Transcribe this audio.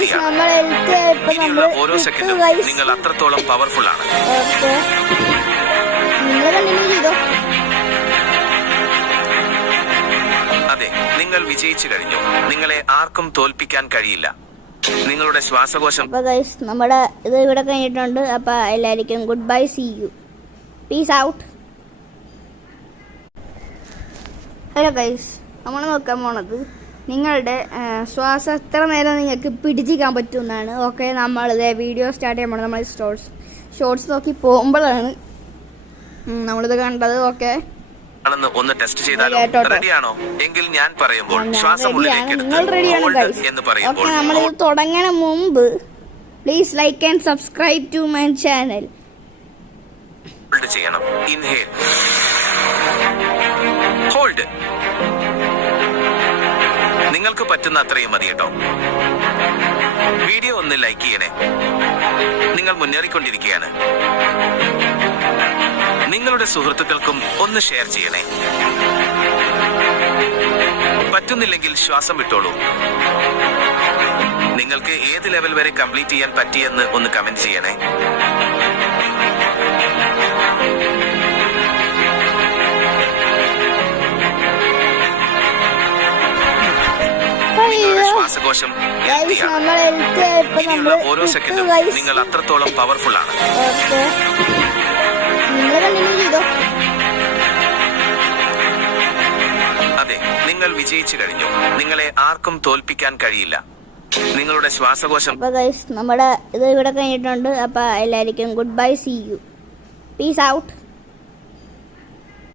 ശക്തിയാണ്. ഇനിയുള്ള ഓരോ സെക്കൻഡും നിങ്ങൾ അത്രത്തോളം പവർഫുൾ ആണ്. അതെ, നിങ്ങൾ വിജയിച്ചു കഴിഞ്ഞു. നിങ്ങളെ ആർക്കും തോൽപ്പിക്കാൻ കഴിയില്ല. നിങ്ങളുടെ ശ്വാസകോശം. നമ്മുടെ ഇത് ഇവിടെ കഴിഞ്ഞിട്ടുണ്ട്. അപ്പൊ എല്ലാവർക്കും goodbye, see you, peace out. Hello guys, നമ്മൾ നോക്കാൻ പോണത് നിങ്ങളുടെ ശ്വാസം എത്ര നേരം നിങ്ങൾക്ക് പിടിച്ചിരിക്കാൻ പറ്റുമെന്നാണ്. ഓക്കെ, നമ്മളിത് വീഡിയോ സ്റ്റാർട്ട് ചെയ്യുമ്പോൾ നമ്മൾ ഷോർട്സ് നോക്കി പോകുമ്പോഴാണ് നമ്മളിത് കണ്ടത്. ഓക്കെ, ഒന്ന് ടെസ്റ്റ് ചെയ്താലോ? റെഡിയാണോ? എങ്കിൽ ഞാൻ പറയുമ്പോൾ ശ്വാസം ഉള്ളിലേക്ക് എന്ന് പറയുമ്പോൾ നമ്മൾ തുടങ്ങണ മുമ്പ് please like and subscribe to my channel. Hold ചെയ്യണം. Inhale, hold. നിങ്ങൾക്ക് പറ്റുന്ന അത്രയും മതി കേട്ടോ. വീഡിയോ ഒന്ന് ലൈക്ക് ചെയ്യണേ. നിങ്ങൾ മുന്നേറിക്കൊണ്ടിരിക്കുകയാണ്. നിങ്ങളുടെ സുഹൃത്തുക്കൾക്കും ഒന്ന് ഷെയർ ചെയ്യണേ. പറ്റുന്നില്ലെങ്കിൽ ശ്വാസം വിട്ടോളൂ. നിങ്ങൾക്ക് ഏത് ലെവൽ വരെ കംപ്ലീറ്റ് ചെയ്യാൻ പറ്റിയെന്ന് ഒന്ന് കമന്റ് ചെയ്യണേ. ശ്വാസകോശം ഇനിയുള്ള ഓരോ സെക്കൻഡും നിങ്ങൾ അത്രത്തോളം പവർഫുൾ ആണ്. അതെ, നിങ്ങൾ വിജയിച്ചു കഴിഞ്ഞു. നിങ്ങളെ ആർക്കും തോൽപ്പിക്കാൻ കഴിയില്ല. നിങ്ങളുടെ ശ്വാസകോശം. നമ്മുടെ ഇത് ഇവിടെ കഴിഞ്ഞിട്ടുണ്ട്. അപ്പൊ എല്ലാവർക്കും goodbye, see you, peace out.